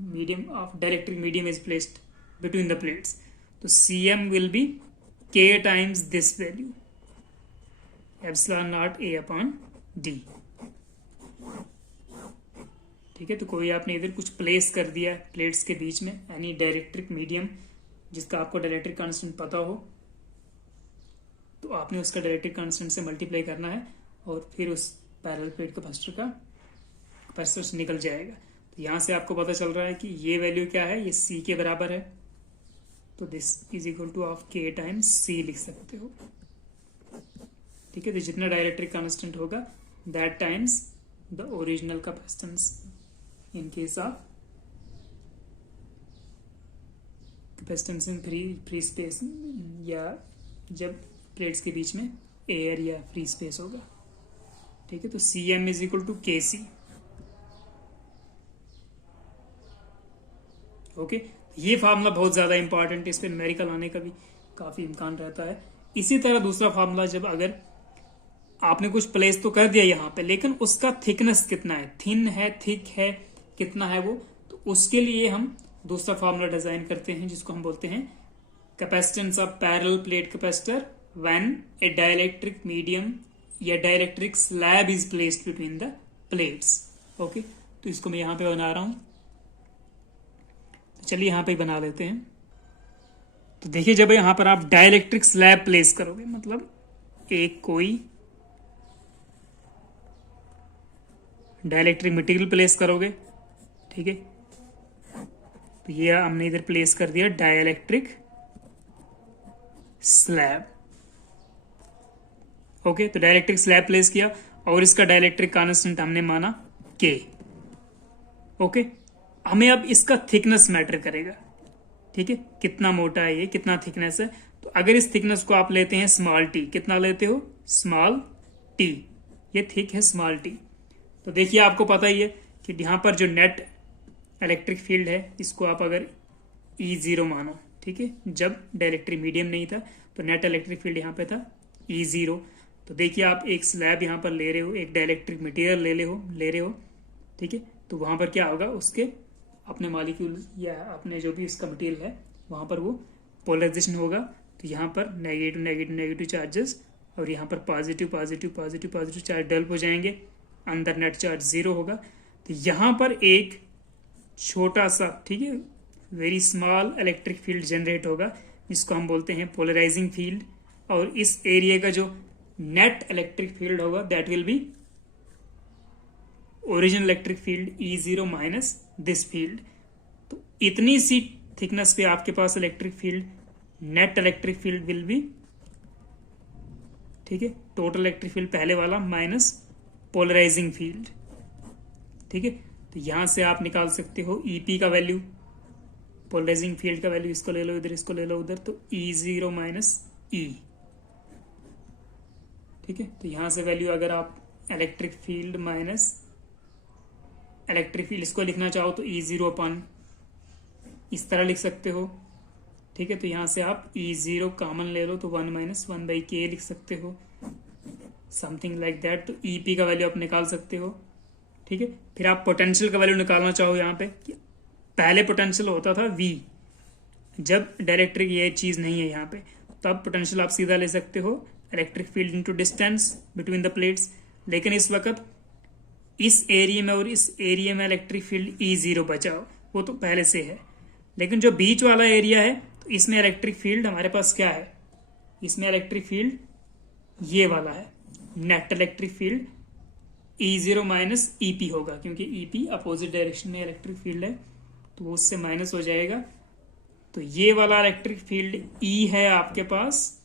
medium of dielectric medium is placed between the plates, तो CM will be K times this value, epsilon not A upon D। ठीक है, तो कोई आपने इधर कुछ प्लेस कर दिया प्लेट्स के बीच में, यानी डाइलेक्ट्रिक मीडियम जिसका आपको डाइलेक्ट्रिक कांस्टेंट पता हो, तो आपने उसका डाइलेक्ट्रिक कांस्टेंट से मल्टीप्लाई करना है और फिर उस पैरेलल प्लेट कैपेसिटर का कैपेसिटर से निकल जाएगा। तो यहाँ से आपको पता चल रहा है कि ये वैल्यू क्या है, ये C के बराबर है, तो this is equal two of K times C लिख सकते हो। ठीक है, तो जितना डाइलेक्ट्रिक कांस्टेंट होगा that times the original capacitance in case of capacitance in free space, या जब प्लेट्स के बीच में एयर या फ्री स्पेस होगा। ठीक है, तो CM is equal to KC। Okay, ये फार्मूला बहुत ज्यादा इंपॉर्टेंट है, इस पर न्यूमेरिकल आने का भी काफी इम्कान रहता है। इसी तरह दूसरा फार्मूला, जब अगर आपने कुछ प्लेस तो कर दिया यहाँ पे, लेकिन उसका थिकनेस कितना है, थिन है, थिक है, कितना है वो, तो उसके लिए हम दूसरा फार्मूला डिजाइन करते हैं जिसको हम बोलते हैं capacitance of parallel plate capacitor when a dielectric medium या dielectric slab is placed between the plates. Okay, तो इसको मैं यहां पे बना रहा हूं, तो चलिए यहां पे बना लेते हैं। तो देखिए, जब यहां पर आप डाइलेक्ट्रिक स्लैब प्लेस करोगे, मतलब एक कोई डाइलेक्ट्रिक मटेरियल प्लेस करोगे, ठीक है, तो ये हमने इधर प्लेस कर दिया डाइलेक्ट्रिक स्लैब। ओके, तो डाइलेक्ट्रिक स्लैब प्लेस किया और इसका डाइलेक्ट्रिक कांस्टेंट हमने माना के। ओके, हमें अब इसका थिकनेस मैटर करेगा, ठीक है, कितना मोटा है ये, कितना थिकनेस है। तो अगर इस थिकनेस को आप लेते हैं स्मॉल टी, कितना लेते हो, स्मॉल टी, ये थिक है स्मॉल टी। तो देखिए आपको पता ही है कि यहां पर जो नेट इलेक्ट्रिक फील्ड है इसको आप अगर E0 मानो, ठीक है, जब डाइलेक्ट्रिक मीडियम नहीं था तो नेट इलेक्ट्रिक फील्ड यहाँ पे था E0। तो देखिए आप एक स्लैब यहाँ पर ले रहे हो, एक डाइलेक्ट्रिक मटेरियल ले रहे हो, ठीक है, तो वहां पर क्या होगा, उसके अपने मॉलिक्यूल या अपने जो भी इसका मटेरियल है वहां पर वो पोलराइजेशन होगा। तो यहाँ पर नेगेटिव नेगेटिव नेगेटिव चार्जेस और यहाँ पर positive positive positive positive charge develop हो जाएंगे, अंदर नेट चार्ज 0 होगा। तो यहाँ पर एक छोटा सा, ठीक है, very small electric field generate होगा जिसको हम बोलते हैं पोलराइजिंग फील्ड। और इस एरिया का जो नेट इलेक्ट्रिक फील्ड होगा that will be original electric field E0 minus this field. तो इतनी सी थिकनेस पे आपके पास electric field, net electric field will be, ठीक है, टोटल इलेक्ट्रिक फील्ड पहले वाला माइनस पोलराइजिंग फील्ड, ठीक है। तो यहां से आप निकाल सकते हो EP का वैल्यू, पोलराइजिंग फील्ड का वैल्यू, इसको ले लो इधर, इसको ले लो उधर, तो E0 माइनस E, ठीक है। तो यहां से वैल्यू अगर आप electric field minus electric field इसको लिखना चाहो तो E0 अपन इस तरह लिख सकते हो, ठीक है। तो यहां से आप E0 कॉमन ले लो तो 1 माइनस 1/k लिख सकते हो, समथिंग लाइक दैट। तो EP का वैल्यू आप निकाल सकते हो, ठीक है। फिर आप पोटेंशियल का वैल्यू निकालना चाहो यहाँ पे, पहले पोटेंशियल होता था V, जब डाइलेक्ट्रिक ये चीज नहीं है यहाँ पे, तब पोटेंशियल आप सीधा ले सकते हो electric field into distance between the plates. लेकिन इस वक्त इस एरिया में और इस एरिया में इलेक्ट्रिक फील्ड E0 बचा, वो तो पहले से है। लेकिन जो बीच वाला एरिया है तो इसमें इलेक्ट्रिक फील्ड हमारे पास क्या है, इसमें इलेक्ट्रिक फील्ड ये वाला है, net electric field E0 minus EP होगा, क्योंकि EP अपोजिट डायरेक्शन में इलेक्ट्रिक फील्ड है तो वो उससे माइनस हो जाएगा। तो ये वाला इलेक्ट्रिक फील्ड E है आपके पास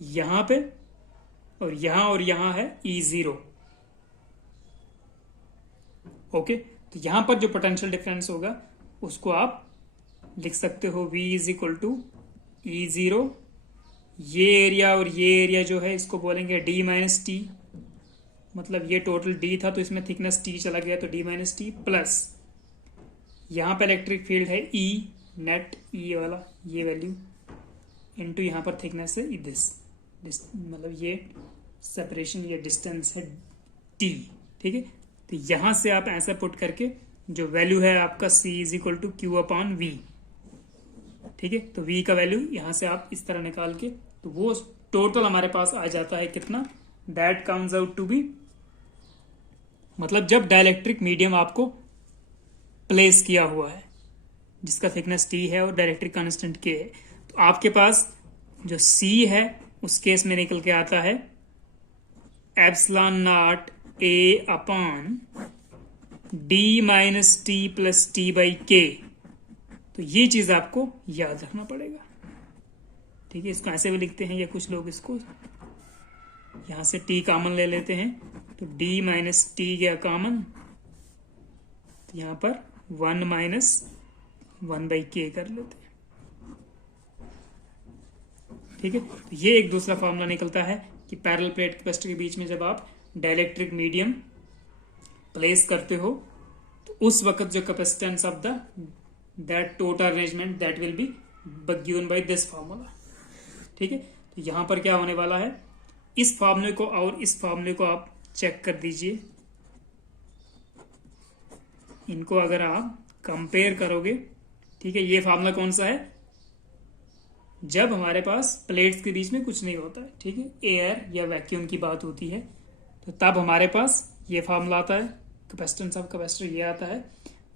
यहां पे, और यहां है E0। ओके, तो यहां पर जो पोटेंशियल डिफरेंस होगा उसको आप लिख सकते हो V is equal to E0, ये एरिया और ये एरिया जो है इसको बोलेंगे D माइनस टी, मतलब ये टोटल D था तो इसमें थिकनेस T चला गया तो D माइनस टी, प्लस यहाँ पे इलेक्ट्रिक फील्ड है E, नेट E वाला ये वैल्यू, इनटू यहाँ पर थिकनेस है दिस, मतलब ये सेपरेशन, ये डिस्टेंस है T, ठीक है। तो यहां से आप ऐसा पुट करके जो वैल्यू है आपका C is equal to Q upon V, ठीक है। तो V का वैल्यू यहां से आप इस तरह निकाल के, तो वो टोटल हमारे पास आ जाता है कितना, that comes out to be, मतलब जब डाइलेक्ट्रिक मीडियम आपको प्लेस किया हुआ है जिसका थिकनेस T है और डाइलेक्ट्रिक कांस्टेंट K है, तो आपके पास जो C है उस केस में निकल के आता है epsilon not A upon D minus T plus T/K। तो ये चीज आपको याद रखना पड़ेगा, ठीक है। इसको ऐसे भी लिखते हैं या कुछ लोग इसको यहां से T कॉमन ले लेते हैं, तो D माइनस T गया कॉमन, तो यहां पर 1 माइनस 1/K कर लेते हैं, ठीक है। तो ये एक दूसरा फॉर्मूला निकलता है कि पैरेलल प्लेट कैपेसिटर के बीच में जब आप डाइलेक्ट्रिक मीडियम प्लेस करते हो तो उस वक्त जो capacitance of that total arrangement that will be given by this formula. ठीक है, तो यहां पर क्या होने वाला है, इस फॉर्मूले को और इस फॉर्मूले को आप चेक कर दीजिए। इनको अगर आप कंपेयर करोगे, ठीक है, ये फार्मूला कौन सा है, जब हमारे पास प्लेट्स के बीच में कुछ नहीं होता है, ठीक है, एयर या वैक्यूम की बात होती है, तो तब हमारे पास ये फार्मूला आता है, कैपेसिटेंस ऑफ कैपेसिटर ये आता है।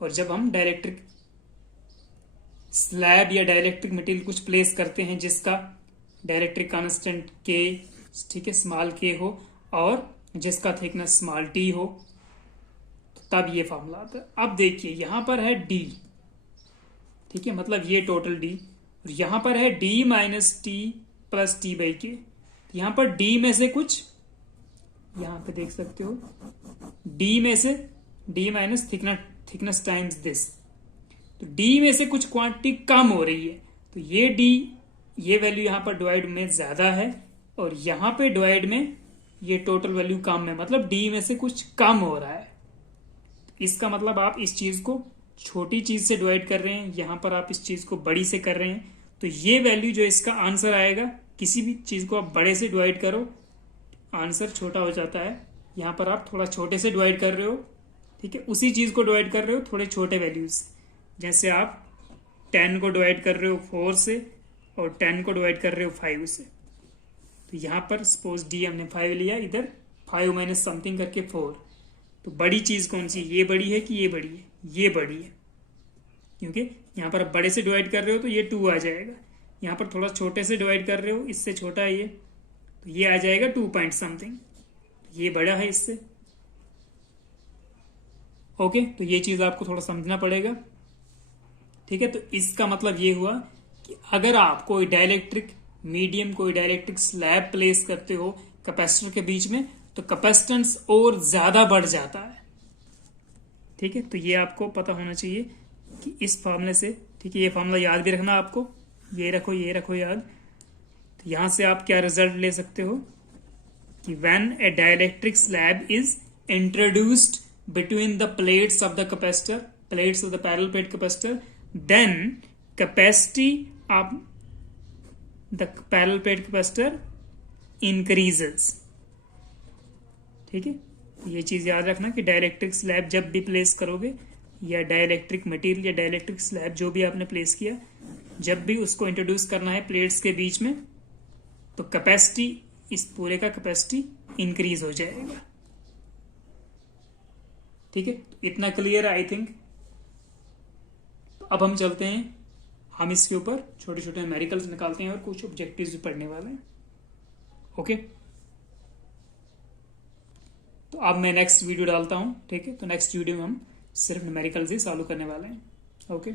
और जब हम डाइलेक्ट्रिक स्लैब या डाइलेक्ट्रिक मटेरियल कुछ प्लेस करते हैं जिसका डाइलेक्ट्रिक कांस्टेंट के, ठीक है, स्मॉल के हो और जिसका थिकनेस स्मॉल टी हो, तो तब ये फॉर्मूला आता है। अब देखिए यहां पर है डी, ठीक है, मतलब ये टोटल डी, और यहां पर है D minus T plus T by के। यहां पर डी में से कुछ, यहां पे देख सकते हो, डी में से D minus thickness times this, तो डी में से कुछ क्वांटिटी कम हो रही है, तो ये डी, ये वैल्यू यहां पर डिवाइड में ज्यादा है और यहां पे डिवाइड में ये टोटल वैल्यू कम है, मतलब डी में से कुछ कम हो रहा है। इसका मतलब आप इस चीज को छोटी चीज से डिवाइड कर रहे हैं, यहां पर आप इस चीज को बड़ी से कर रहे हैं, तो ये वैल्यू जो इसका आंसर आएगा, किसी भी चीज को आप बड़े से डिवाइड करो आंसर छोटा हो जाता है, यहां पर आप थोड़ा छोटे से डिवाइड कर रहे हो, ठीक है, उसी चीज को डिवाइड कर रहे हो थोड़े छोटे वैल्यूज, जैसे आप 10 को डिवाइड कर रहे हो 4 से और 10 को डिवाइड कर रहे हो 5 से, तो यहां पर सपोज डी हमने 5 लिया, इधर 5 माइनस समथिंग करके 4, तो बड़ी चीज कौन सी, ये बड़ी है कि ये बड़ी है, ये बड़ी है, क्योंकि यहां पर आप बड़े से डिवाइड कर रहे हो तो ये 2 आ जाएगा, यहां पर थोड़ा छोटे से डिवाइड कर रहे हो, इससे छोटा है ये, तो ये आ जाएगा 2 पॉइंट समथिंग, ये बड़ा है इससे। ओके, तो ये चीज आपको थोड़ा समझना पड़ेगा, ठीक है। तो इसका मतलब ये हुआ कि अगर आप कोई डाइलेक्ट्रिक मीडियम, कोई डाइलेक्ट्रिक स्लैब प्लेस करते हो कैपेसिटर के बीच में, तो कैपेसिटेंस और ज्यादा बढ़ जाता है, ठीक है। तो ये आपको पता होना चाहिए कि इस फॉर्मूले से, ठीक है, ये फॉर्मूला याद भी रखना आपको, ये रखो याद। तो यहां से आप क्या रिजल्ट ले सकते हो कि when a dielectric slab is introduced between the plates of the capacitor, plates of the parallel plate capacitor, then capacity of the parallel plate capacitor increases, ठीक है। ये चीज याद रखना कि डाइलेक्ट्रिक स्लैब जब भी प्लेस करोगे, या डाइलेक्ट्रिक मटेरियल या डाइलेक्ट्रिक स्लैब जो भी आपने प्लेस किया, जब भी उसको इंट्रोड्यूस करना है प्लेट्स के बीच में, तो कैपेसिटी, इस पूरे का कैपेसिटी इंक्रीज हो जाएगा, ठीक है। तो इतना क्लियर है आई थिंक। तो अब हम चलते हैं, हम इसके ऊपर छोटे छोटे न्यूमेरिकल्स निकालते हैं और कुछ ऑब्जेक्टिव्स भी पढ़ने वाले हैं। ओके, तो अब मैं नेक्स्ट वीडियो डालता हूं, ठीक है। तो नेक्स्ट वीडियो में हम सिर्फ न्यूमेरिकल्स ही सॉल्व करने वाले हैं। ओके।